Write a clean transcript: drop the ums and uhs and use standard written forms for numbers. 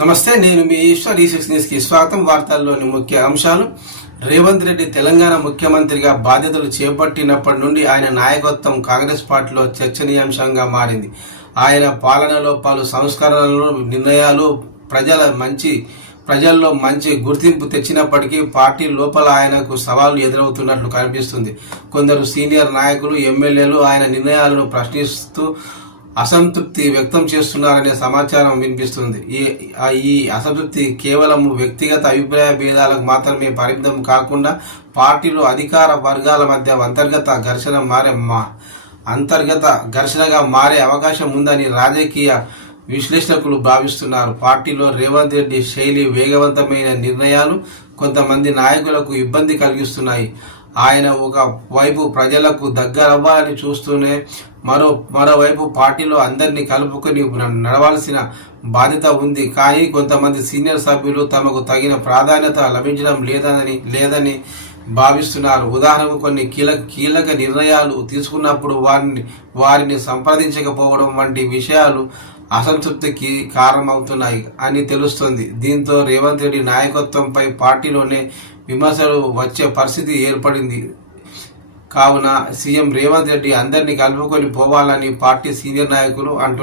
నమస్తే, నేను మీ ఈశ్వర్. ఈ6 న్యూస్కి స్వాగతం. వార్తల్లోని ముఖ్య అంశాలు. రేవంత్ రెడ్డి తెలంగాణ ముఖ్యమంత్రిగా బాధ్యతలు చేపట్టినప్పటి నుండి ఆయన నాయకత్వం కాంగ్రెస్ పార్టీలో చర్చనీయాంశంగా మారింది. ఆయన పాలనలో పలు సంస్కరణలు, నిర్ణయాలు ప్రజల్లో మంచి గుర్తింపు తెచ్చినప్పటికీ పార్టీ లోపల ఆయనకు సవాళ్లు ఎదురవుతున్నట్లు కనిపిస్తుంది. కొందరు సీనియర్ నాయకులు, ఎమ్మెల్యేలు ఆయన నిర్ణయాలను ప్రశ్నిస్తూ అసంతృప్తి వ్యక్తం చేస్తున్నారనే సమాచారం వినిపిస్తుంది. ఈ అసంతృప్తి కేవలం వ్యక్తిగత అభిప్రాయ భేదాలకు మాత్రమే పరిమితం కాకుండా పార్టీలో అధికార వర్గాల మధ్య అంతర్గత ఘర్షణగా మారే అవకాశం ఉందని రాజకీయ విశ్లేషకులు భావిస్తున్నారు. పార్టీలో రేవంత్ రెడ్డి శైలి, వేగవంతమైన నిర్ణయాలు కొంతమంది నాయకులకు ఇబ్బంది కలిగిస్తున్నాయి. ఆయన ఒక వైపు ప్రజలకు దగ్గరవ్వాలని చూస్తూనే మరోవైపు పార్టీలో అందరినీ కలుపుకొని నడవాల్సిన బాధ్యత ఉంది. కానీ కొంతమంది సీనియర్ సభ్యులు తమకు తగిన ప్రాధాన్యత లభించడం లేదని భావిస్తున్నారు. ఉదాహరణకు కొన్ని కీలక నిర్ణయాలు తీసుకున్నప్పుడు వారిని సంప్రదించకపోవడం వంటి విషయాలు అసంతృప్తికి కారణమవుతున్నాయి అని తెలుస్తోంది. దీంతో రేవంత్ రెడ్డి నాయకత్వంపై పార్టీలోనే విమర్శలు వచ్చే పరిస్థితి ఏర్పడింది. కావున సీఎం రేవంత్ రెడ్డి అందరినీ కలుపుకొని పోవాలని పార్టీ సీనియర్ నాయకులు అంటున్నారు.